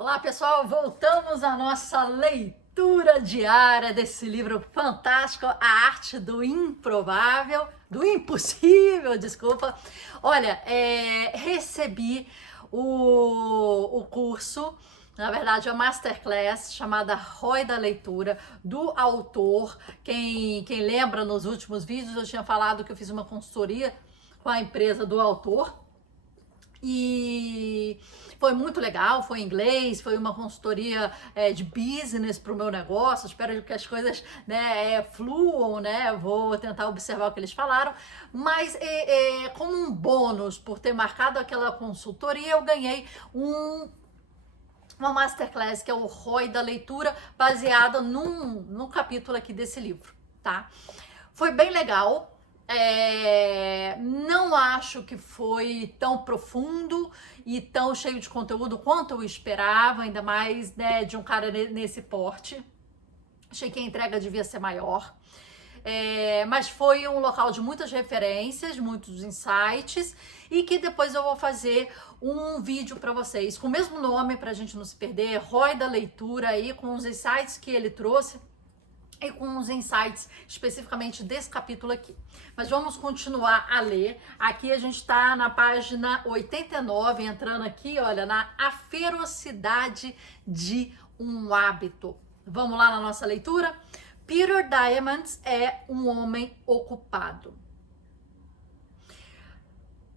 Olá, pessoal, voltamos à nossa leitura diária desse livro fantástico, A Arte do Improvável, do Impossível, desculpa. Olha, recebi o curso, na verdade, a Masterclass chamada ROI da Leitura, do autor. Quem lembra, nos últimos vídeos eu tinha falado que eu fiz uma consultoria com a empresa do autor. E foi muito legal, foi em inglês, foi uma consultoria de business para o meu negócio. Espero que as coisas, né, fluam, né? Vou tentar observar o que eles falaram. Mas como um bônus por ter marcado aquela consultoria, eu ganhei uma masterclass que é o ROI da Leitura, baseada num capítulo aqui desse livro, tá? Foi bem legal. Não acho que foi tão profundo e tão cheio de conteúdo quanto eu esperava, ainda mais, né, de um cara nesse porte. Achei que a entrega devia ser maior. Mas foi um local de muitas referências, muitos insights, e que depois eu vou fazer um vídeo para vocês com o mesmo nome, para a gente não se perder, ROI da Leitura, aí com os insights que ele trouxe e com os insights especificamente desse capítulo aqui. Mas vamos continuar a ler. Aqui a gente está na página 89, entrando aqui, olha, na A Ferocidade de um Hábito. Vamos lá na nossa leitura? Peter Diamandis é um homem ocupado.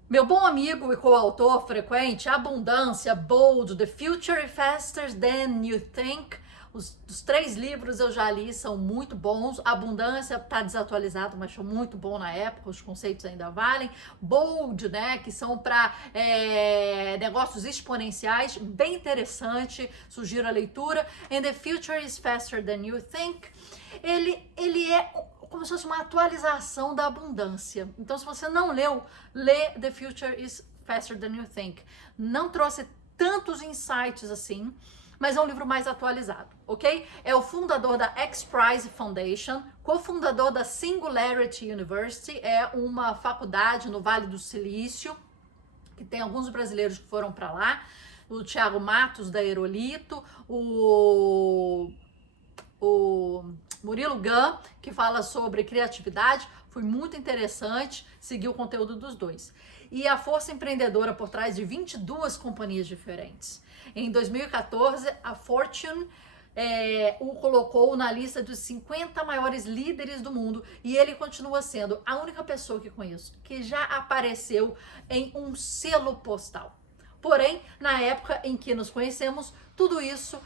Meu bom amigo e coautor frequente, Abundância, Bold, The Future is Faster Than You Think. Os 3 livros eu já li, são muito bons. Abundância está desatualizado, mas foi muito bom na época, os conceitos ainda valem. Bold, né, que são para negócios exponenciais, bem interessante, sugiro a leitura. And The Future is Faster Than You Think. Ele é como se fosse uma atualização da Abundância. Então, se você não leu, lê The Future is Faster Than You Think. Não trouxe tantos insights assim, mas é um livro mais atualizado, ok? É o fundador da X Prize Foundation, cofundador da Singularity University, é uma faculdade no Vale do Silício, que tem alguns brasileiros que foram para lá, o Thiago Matos, da Aerolito, o Murilo Gun, que fala sobre criatividade. Foi muito interessante seguir o conteúdo dos dois. E a força empreendedora por trás de 22 companhias diferentes. Em 2014, a Fortune o colocou na lista dos 50 maiores líderes do mundo, e ele continua sendo a única pessoa que conheço que já apareceu em um selo postal. Porém, na época em que nos conhecemos, tudo isso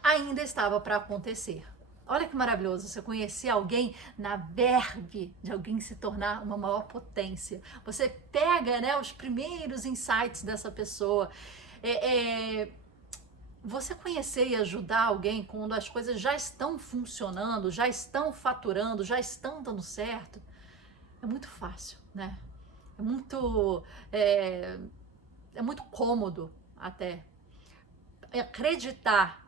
ainda estava para acontecer. Olha que maravilhoso, você conhecer alguém na verve de alguém se tornar uma maior potência. Você pega, né, os primeiros insights dessa pessoa. Você conhecer e ajudar alguém quando as coisas já estão funcionando, já estão faturando, já estão dando certo, é muito fácil, né? É muito cômodo até. Acreditar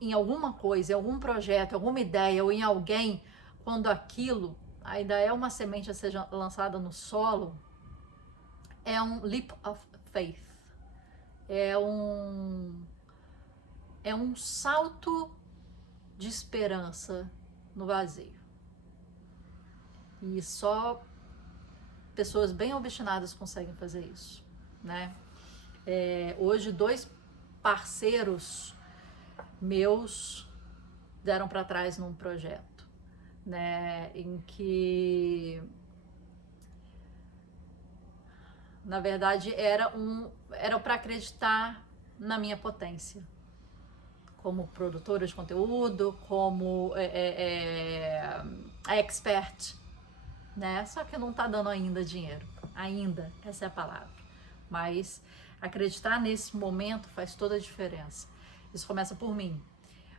em alguma coisa, em algum projeto, alguma ideia ou em alguém, quando aquilo ainda é uma semente a ser lançada no solo, é um leap of faith. É um salto de esperança no vazio. E só pessoas bem obstinadas conseguem fazer isso, né? Hoje, 2 parceiros meus deram para trás num projeto, né, em que na verdade era para acreditar na minha potência como produtora de conteúdo, como a expert, né? Só que não tá dando ainda dinheiro, ainda, essa é a palavra. Mas acreditar nesse momento faz toda a diferença. Isso começa por mim,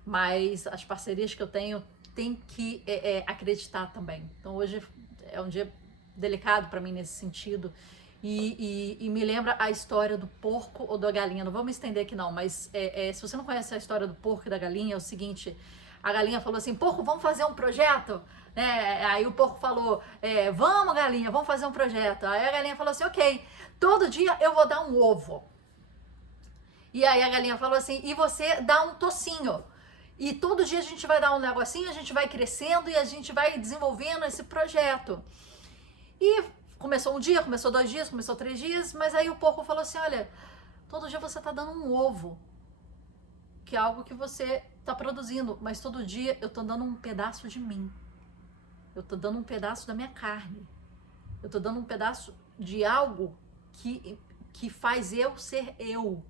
mas as parcerias que eu tenho tem que acreditar também. Então hoje é um dia delicado para mim nesse sentido, e me lembra a história do porco ou da galinha. Não vou me estender aqui não, mas se você não conhece a história do porco e da galinha, é o seguinte: a galinha falou assim, porco, vamos fazer um projeto? Aí o porco falou, vamos galinha, vamos fazer um projeto. Aí a galinha falou assim, ok, todo dia eu vou dar um ovo. E aí a galinha falou assim, e você dá um tocinho. E todo dia a gente vai dar um negocinho, a gente vai crescendo e a gente vai desenvolvendo esse projeto. E começou um dia, começou 2 dias, começou 3 dias, mas aí o porco falou assim, olha, todo dia você tá dando um ovo, que é algo que você tá produzindo, mas todo dia eu tô dando um pedaço de mim. Eu tô dando um pedaço da minha carne. Eu tô dando um pedaço de algo que faz eu ser eu.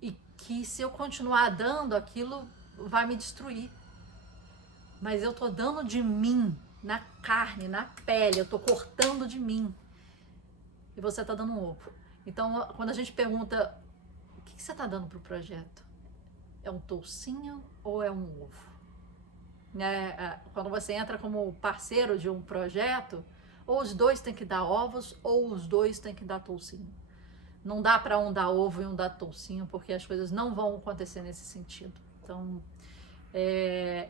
E que se eu continuar dando, aquilo vai me destruir. Mas eu tô dando de mim, na carne, na pele, eu tô cortando de mim. E você tá dando um ovo. Então, quando a gente pergunta, o que você tá dando pro projeto? É um toucinho ou é um ovo? Quando você entra como parceiro de um projeto, ou os dois têm que dar ovos, ou os dois têm que dar toucinho. Não dá para um dar ovo e um dar toucinho, porque as coisas não vão acontecer nesse sentido. Então,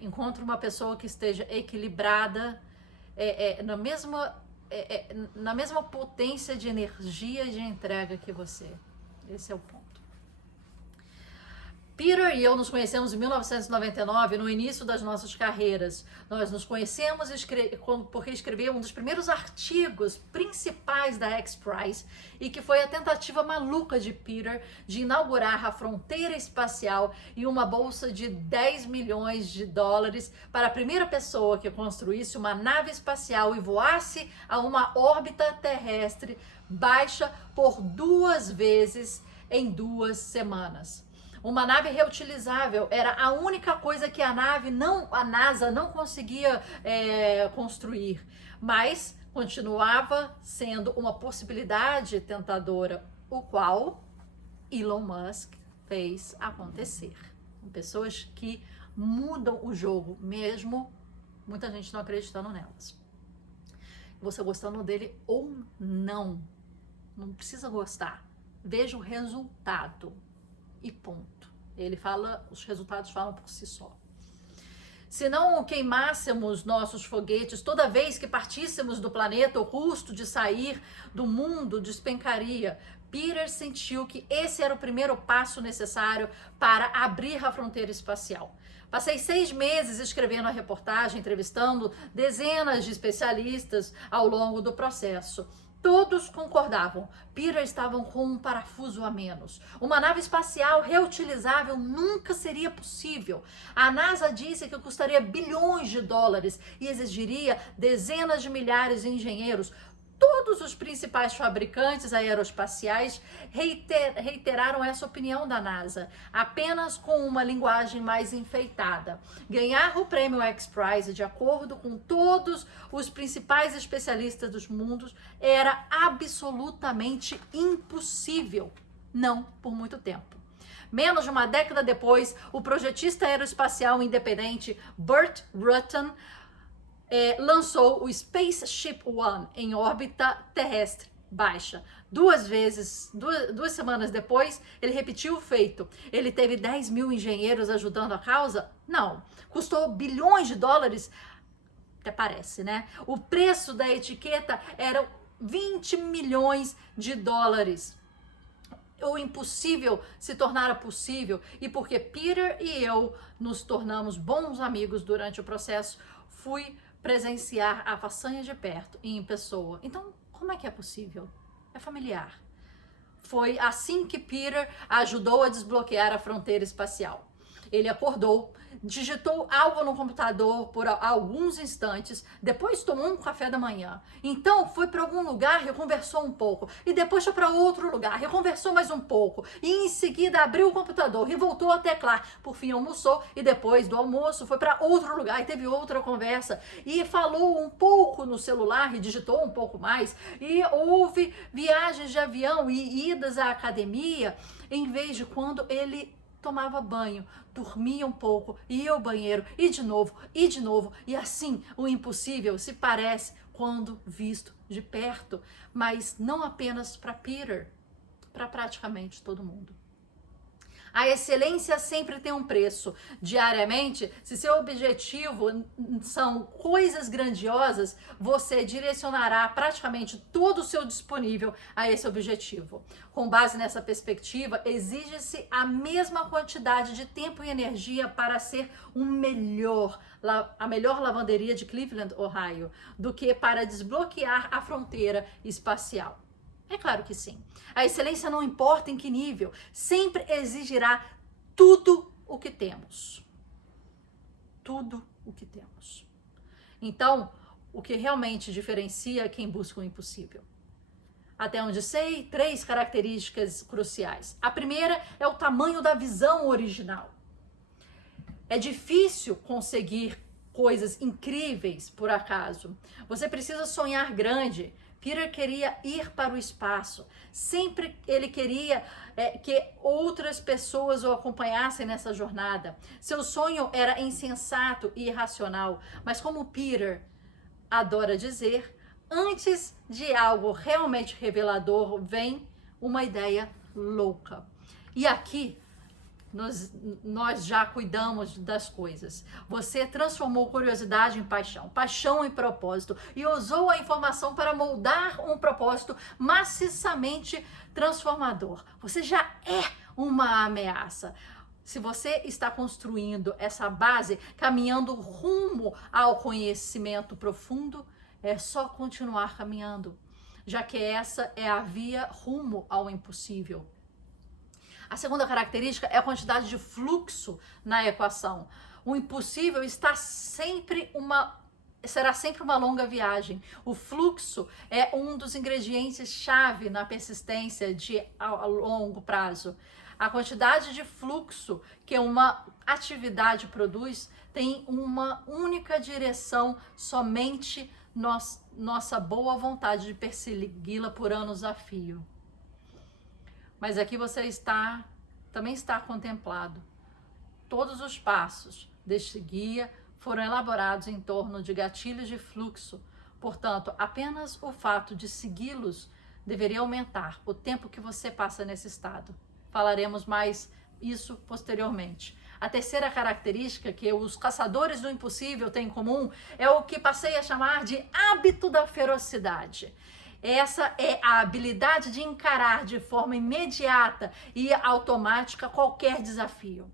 encontre uma pessoa que esteja equilibrada, na mesma potência de energia e de entrega que você. Esse é o ponto. Peter e eu nos conhecemos em 1999, no início das nossas carreiras. Nós nos conhecemos porque escreveu um dos primeiros artigos principais da X-Prize e que foi a tentativa maluca de Peter de inaugurar a fronteira espacial e uma bolsa de 10 milhões de dólares para a primeira pessoa que construísse uma nave espacial e voasse a uma órbita terrestre baixa por 2 vezes em 2 semanas. Uma nave reutilizável era a única coisa que a NASA não conseguia construir, mas continuava sendo uma possibilidade tentadora, o qual Elon Musk fez acontecer. Pessoas que mudam o jogo, mesmo muita gente não acreditando nelas. Você gostando dele ou não, não precisa gostar, veja o resultado. E ponto. Ele fala, os resultados falam por si só. Se não queimássemos nossos foguetes toda vez que partíssemos do planeta, o custo de sair do mundo despencaria. Peter sentiu que esse era o primeiro passo necessário para abrir a fronteira espacial. Passei 6 meses escrevendo a reportagem, entrevistando dezenas de especialistas ao longo do processo. Todos concordavam, Peter estava com um parafuso a menos. Uma nave espacial reutilizável nunca seria possível. A NASA disse que custaria bilhões de dólares e exigiria dezenas de milhares de engenheiros. Todos os principais fabricantes aeroespaciais reiteraram essa opinião da NASA, apenas com uma linguagem mais enfeitada. Ganhar o prêmio X-Prize, de acordo com todos os principais especialistas dos mundos, era absolutamente impossível. Não por muito tempo. Menos de uma década depois, o projetista aeroespacial independente Burt Rutan lançou o Spaceship One em órbita terrestre baixa. 2 semanas depois, ele repetiu o feito. Ele teve 10 mil engenheiros ajudando a causa? Não. Custou bilhões de dólares? Até parece, né? O preço da etiqueta era 20 milhões de dólares. O impossível se tornara possível, e porque Peter e eu nos tornamos bons amigos durante o processo, fui presenciar a façanha de perto e em pessoa. Então, como é que é possível? É familiar. Foi assim que Peter ajudou a desbloquear a fronteira espacial. Ele acordou, digitou algo no computador por alguns instantes, depois tomou um café da manhã. Então foi para algum lugar e conversou um pouco. E depois foi para outro lugar e conversou mais um pouco. E em seguida abriu o computador e voltou a teclar. Por fim almoçou e depois do almoço foi para outro lugar e teve outra conversa. E falou um pouco no celular e digitou um pouco mais. E houve viagens de avião e idas à academia, em vez de quando ele tomava banho, dormia um pouco, ia ao banheiro, e de novo, e assim o impossível se parece quando visto de perto, mas não apenas para Peter, para praticamente todo mundo. A excelência sempre tem um preço. Diariamente, se seu objetivo são coisas grandiosas, você direcionará praticamente todo o seu disponível a esse objetivo. Com base nessa perspectiva, exige-se a mesma quantidade de tempo e energia para ser a melhor lavanderia de Cleveland, Ohio, do que para desbloquear a fronteira espacial. É claro que sim. A excelência não importa em que nível, sempre exigirá tudo o que temos. Tudo o que temos. Então, o que realmente diferencia quem busca o impossível? Até onde sei, 3 características cruciais. A primeira é o tamanho da visão original. É difícil conseguir coisas incríveis por acaso. Você precisa sonhar grande. Peter queria ir para o espaço. Sempre ele queria que outras pessoas o acompanhassem nessa jornada. Seu sonho era insensato e irracional, mas como Peter adora dizer, antes de algo realmente revelador, vem uma ideia louca. E aqui nós já cuidamos das coisas. Você transformou curiosidade em paixão, paixão em propósito e usou a informação para moldar um propósito maciçamente transformador. Você já é uma ameaça. Se você está construindo essa base, caminhando rumo ao conhecimento profundo, é só continuar caminhando, já que essa é a via rumo ao impossível. A segunda característica é a quantidade de fluxo na equação. O impossível será sempre uma longa viagem. O fluxo é um dos ingredientes-chave na persistência a longo prazo. A quantidade de fluxo que uma atividade produz tem uma única direção, somente nossa boa vontade de persegui-la por anos a fio. Mas aqui você também está contemplado. Todos os passos deste guia foram elaborados em torno de gatilhos de fluxo. Portanto, apenas o fato de segui-los deveria aumentar o tempo que você passa nesse estado. Falaremos mais isso posteriormente. A terceira característica que os caçadores do impossível têm em comum é o que passei a chamar de hábito da ferocidade. Essa é a habilidade de encarar de forma imediata e automática qualquer desafio.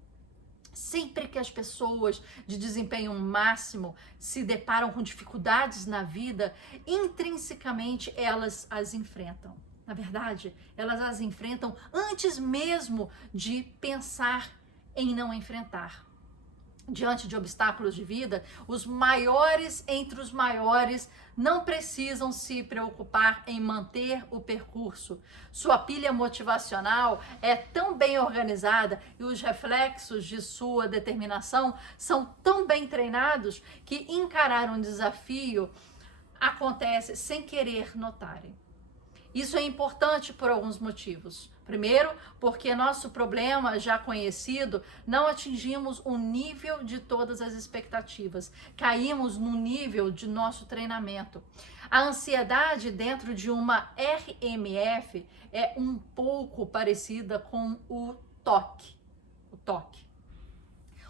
Sempre que as pessoas de desempenho máximo se deparam com dificuldades na vida, intrinsecamente elas as enfrentam. Na verdade, elas as enfrentam antes mesmo de pensar em não enfrentar. Diante de obstáculos de vida, os maiores entre os maiores não precisam se preocupar em manter o percurso. Sua pilha motivacional é tão bem organizada e os reflexos de sua determinação são tão bem treinados que encarar um desafio acontece sem querer notarem. Isso é importante por alguns motivos. Primeiro, porque nosso problema já conhecido, não atingimos o nível de todas as expectativas. Caímos no nível de nosso treinamento. A ansiedade dentro de uma RMF é um pouco parecida com o TOC. O TOC.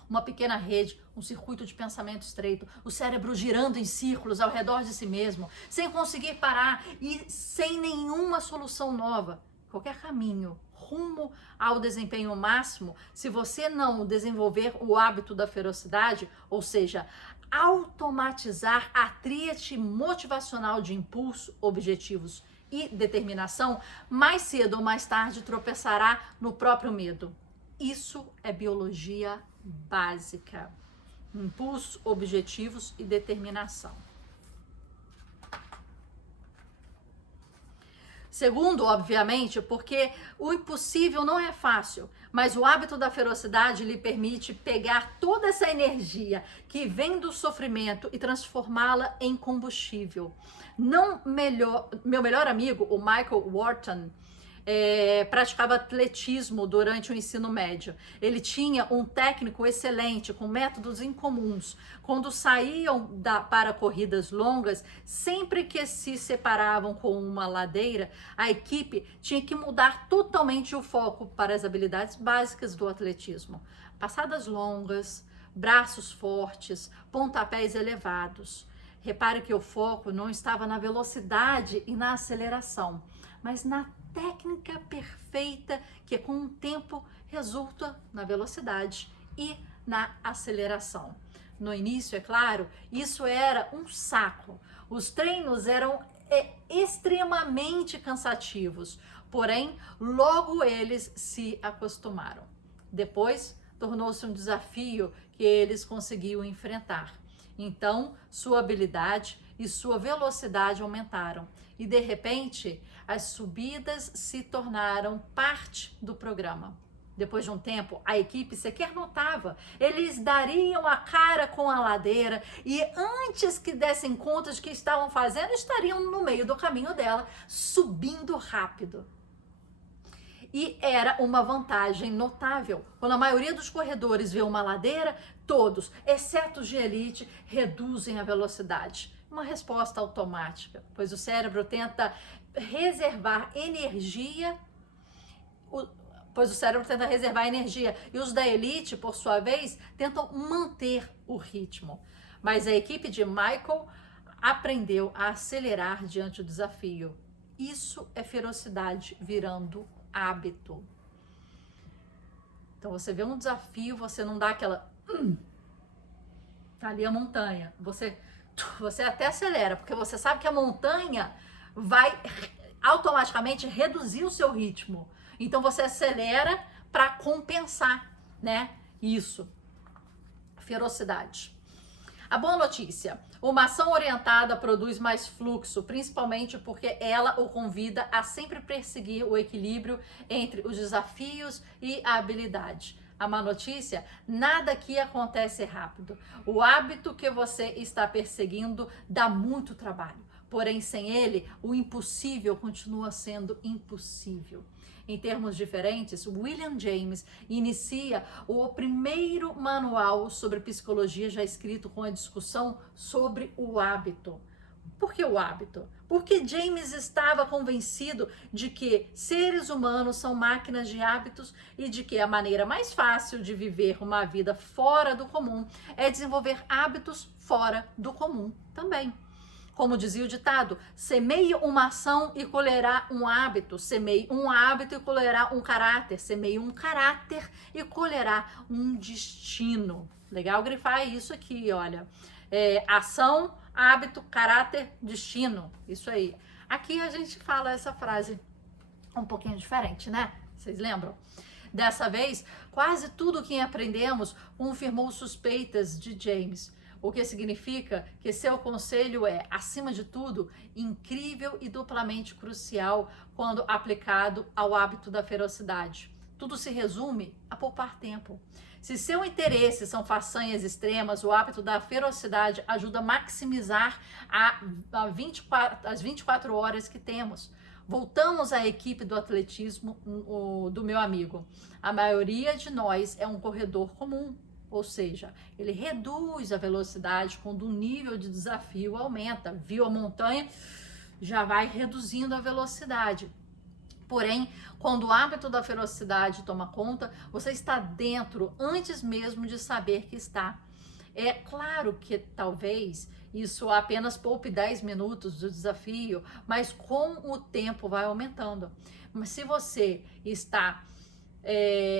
Uma pequena rede, um circuito de pensamento estreito, o cérebro girando em círculos ao redor de si mesmo, sem conseguir parar e sem nenhuma solução nova. Qualquer caminho rumo ao desempenho máximo, se você não desenvolver o hábito da ferocidade, ou seja, automatizar a tríade motivacional de impulso, objetivos e determinação, mais cedo ou mais tarde tropeçará no próprio medo. Isso é biologia básica. Impulso, objetivos e determinação. Segundo, obviamente, porque o impossível não é fácil, mas o hábito da ferocidade lhe permite pegar toda essa energia que vem do sofrimento e transformá-la em combustível. Meu melhor amigo, o Michael Wharton, praticava atletismo durante o ensino médio. Ele tinha um técnico excelente, com métodos incomuns. Quando saíam para corridas longas, sempre que se separavam com uma ladeira, a equipe tinha que mudar totalmente o foco para as habilidades básicas do atletismo. Passadas longas, braços fortes, pontapés elevados. Repare que o foco não estava na velocidade e na aceleração, mas na técnica perfeita que com o tempo resulta na velocidade e na aceleração. No início, é claro, isso era um saco. Os treinos eram extremamente cansativos, porém, logo eles se acostumaram. Depois, tornou-se um desafio que eles conseguiam enfrentar. Então, sua habilidade e sua velocidade aumentaram e, de repente, as subidas se tornaram parte do programa. Depois de um tempo, a equipe sequer notava. Eles dariam a cara com a ladeira e, antes que dessem conta de que estavam fazendo, estariam no meio do caminho dela, subindo rápido. E era uma vantagem notável. Quando a maioria dos corredores vê uma ladeira, todos, exceto os de elite, reduzem a velocidade. Uma resposta automática, pois o cérebro tenta reservar energia, e os da elite, por sua vez, tentam manter o ritmo. Mas a equipe de Michael aprendeu a acelerar diante do desafio. Isso é ferocidade virando hábito. Então você vê um desafio, você não dá aquela tá ali a montanha, você até acelera, porque você sabe que a montanha vai automaticamente reduzir o seu ritmo. Então você acelera para compensar, né? Isso. Ferocidade. A boa notícia: uma ação orientada produz mais fluxo, principalmente porque ela o convida a sempre perseguir o equilíbrio entre os desafios e a habilidade. A má notícia: nada aqui acontece rápido. O hábito que você está perseguindo dá muito trabalho, porém sem ele, o impossível continua sendo impossível. Em termos diferentes, William James inicia o primeiro manual sobre psicologia já escrito com a discussão sobre o hábito. Por que o hábito? Porque James estava convencido de que seres humanos são máquinas de hábitos e de que a maneira mais fácil de viver uma vida fora do comum é desenvolver hábitos fora do comum também. Como dizia o ditado, semeie uma ação e colherá um hábito, semeie um hábito e colherá um caráter, semeie um caráter e colherá um destino. Legal grifar isso aqui, olha. Ação, hábito, caráter, destino. Isso aí. Aqui a gente fala essa frase um pouquinho diferente, né? Vocês lembram? Dessa vez, quase tudo que aprendemos confirmou suspeitas de James. O que significa que seu conselho é, acima de tudo, incrível e duplamente crucial quando aplicado ao hábito da ferocidade. Tudo se resume a poupar tempo. Se seu interesse são façanhas extremas, o hábito da ferocidade ajuda a maximizar as 24 horas que temos. Voltamos à equipe do atletismo do meu amigo. A maioria de nós é um corredor comum. Ou seja, ele reduz a velocidade quando o nível de desafio aumenta. Viu a montanha? Já vai reduzindo a velocidade. Porém, quando o hábito da ferocidade toma conta, você está dentro antes mesmo de saber que está. É claro que talvez isso apenas poupe 10 minutos do desafio, mas com o tempo vai aumentando. Mas se você está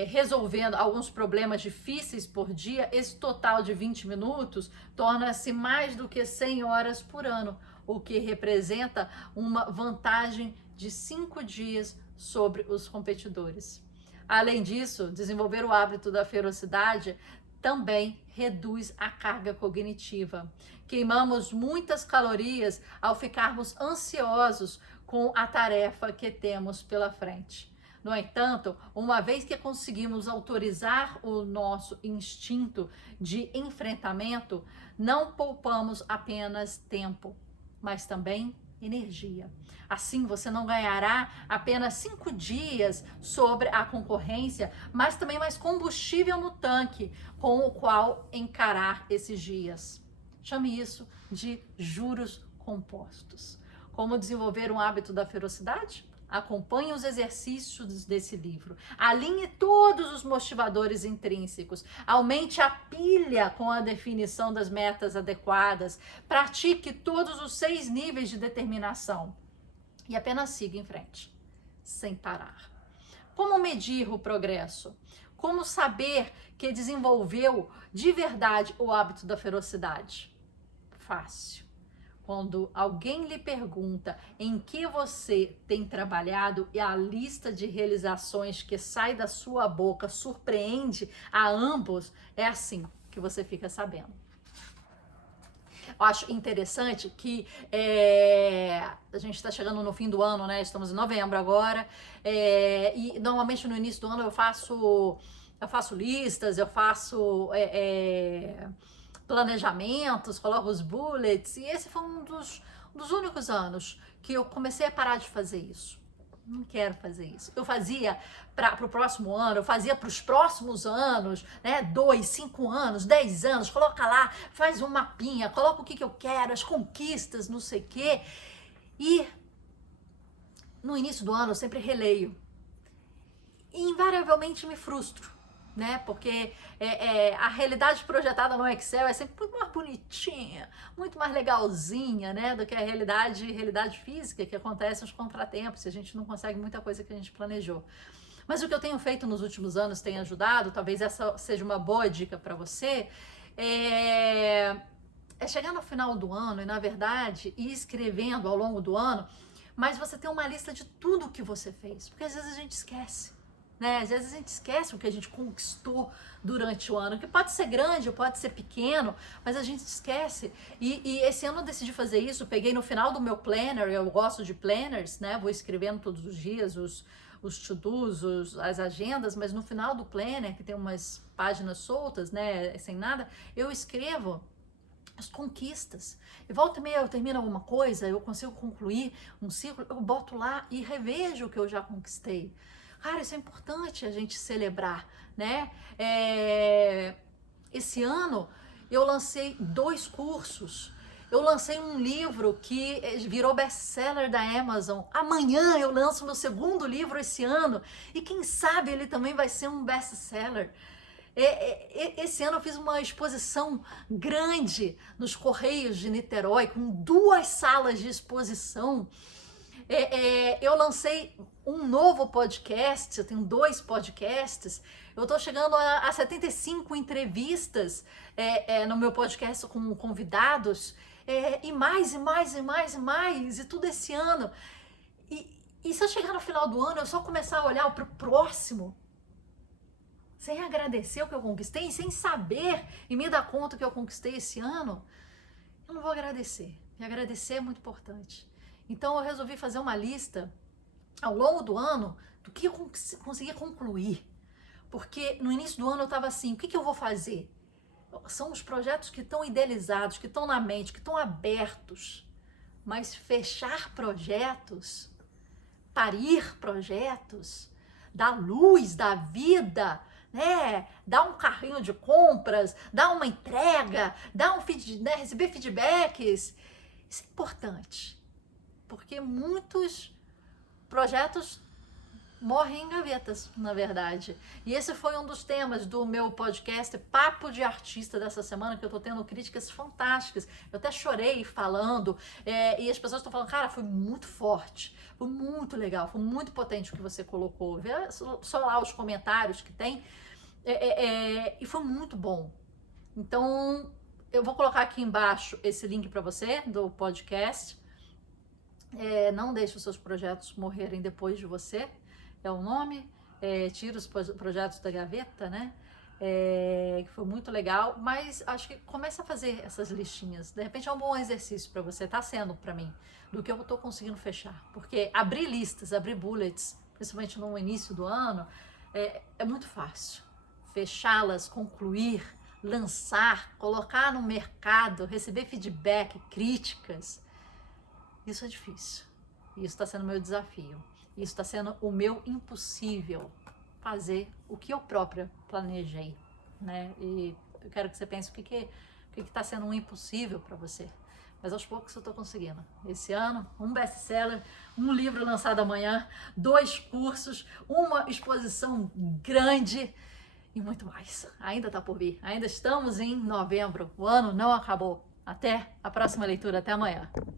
resolvendo alguns problemas difíceis por dia, esse total de 20 minutos torna-se mais do que 100 horas por ano, o que representa uma vantagem de 5 dias sobre os competidores. Além disso, desenvolver o hábito da ferocidade também reduz a carga cognitiva. Queimamos muitas calorias ao ficarmos ansiosos com a tarefa que temos pela frente. No entanto, uma vez que conseguimos autorizar o nosso instinto de enfrentamento, não poupamos apenas tempo, mas também energia. Assim, você não ganhará apenas 5 dias sobre a concorrência, mas também mais combustível no tanque com o qual encarar esses dias. Chame isso de juros compostos. Como desenvolver um hábito da ferocidade? Acompanhe os exercícios desse livro. Alinhe todos os motivadores intrínsecos. Aumente a pilha com a definição das metas adequadas. Pratique todos os 6 níveis de determinação. E apenas siga em frente, sem parar. Como medir o progresso? Como saber que desenvolveu de verdade o hábito da ferocidade? Fácil. Quando alguém lhe pergunta em que você tem trabalhado e a lista de realizações que sai da sua boca surpreende a ambos, é assim que você fica sabendo. Eu acho interessante que a gente está chegando no fim do ano, né? Estamos em novembro agora, e normalmente no início do ano eu faço listas, eu faço planejamentos, coloco os bullets, e esse foi um dos únicos anos que eu comecei a parar de fazer isso. Não quero fazer isso. Eu fazia para o próximo ano, eu fazia para os próximos anos, né? 2, 5 anos, 10 anos, coloca lá, faz um mapinha, coloca o que eu quero, as conquistas, não sei o quê. E no início do ano eu sempre releio. E invariavelmente me frustro, né? Porque a realidade projetada no Excel é sempre muito mais bonitinha, muito mais legalzinha, né? Do que a realidade física, que acontece nos contratempos, e a gente não consegue muita coisa que a gente planejou. Mas o que eu tenho feito nos últimos anos tem ajudado, talvez essa seja uma boa dica para você, é chegar no final do ano e, na verdade, ir escrevendo ao longo do ano, mas você tem uma lista de tudo o que você fez, porque às vezes a gente esquece. Né? Às vezes a gente esquece o que a gente conquistou durante o ano, que pode ser grande, pode ser pequeno, mas a gente esquece. E esse ano eu decidi fazer isso, peguei no final do meu planner, eu gosto de planners, né? Vou escrevendo todos os dias os to-dos, as agendas, mas no final do planner, que tem umas páginas soltas, né, sem nada, eu escrevo as conquistas. E volta e meia eu termino alguma coisa, eu consigo concluir um ciclo, eu boto lá e revejo o que eu já conquistei. Cara, isso é importante a gente celebrar, né? Esse ano eu lancei 2 cursos. Eu lancei um livro que virou best-seller da Amazon. Amanhã eu lanço meu 2º livro esse ano. E quem sabe ele também vai ser um best-seller. Esse ano eu fiz uma exposição grande nos Correios de Niterói, com 2 salas de exposição. Eu lancei um novo podcast, eu tenho 2 podcasts, eu tô chegando a 75 entrevistas no meu podcast com convidados, e mais, e tudo esse ano. E se eu chegar no final do ano, eu só começar a olhar para o próximo, sem agradecer o que eu conquistei, sem saber e me dar conta que eu conquistei esse ano, eu não vou agradecer. E agradecer é muito importante. Então eu resolvi fazer uma lista ao longo do ano do que eu consegui concluir. Porque no início do ano eu estava assim, o que eu vou fazer? São os projetos que estão idealizados, que estão na mente, que estão abertos. Mas fechar projetos, parir projetos, dar luz, dar vida, né? Dar um carrinho de compras, dar uma entrega, né? Receber feedbacks. Isso é importante. Porque muitos projetos morrem em gavetas, na verdade. E esse foi um dos temas do meu podcast Papo de Artista dessa semana, que eu tô tendo críticas fantásticas. Eu até chorei falando, e as pessoas estão falando, cara, foi muito forte, foi muito legal, foi muito potente o que você colocou. Vê só lá os comentários que tem, e foi muito bom. Então, eu vou colocar aqui embaixo esse link para você do podcast. Não deixe os seus projetos morrerem depois de você, é o nome. Tira os projetos da gaveta, né? Que foi muito legal, mas acho que comece a fazer essas listinhas. De repente é um bom exercício para você, tá sendo para mim, do que eu tô conseguindo fechar. Porque abrir listas, abrir bullets, principalmente no início do ano, é muito fácil. Fechá-las, concluir, lançar, colocar no mercado, receber feedback, críticas. Isso é difícil. Isso está sendo o meu desafio. Isso está sendo o meu impossível, fazer o que eu própria planejei, né? E eu quero que você pense o que está sendo um impossível para você. Mas aos poucos eu estou conseguindo. Esse ano, um best-seller, um livro lançado amanhã, 2 cursos, uma exposição grande e muito mais. Ainda está por vir. Ainda estamos em novembro. O ano não acabou. Até a próxima leitura. Até amanhã.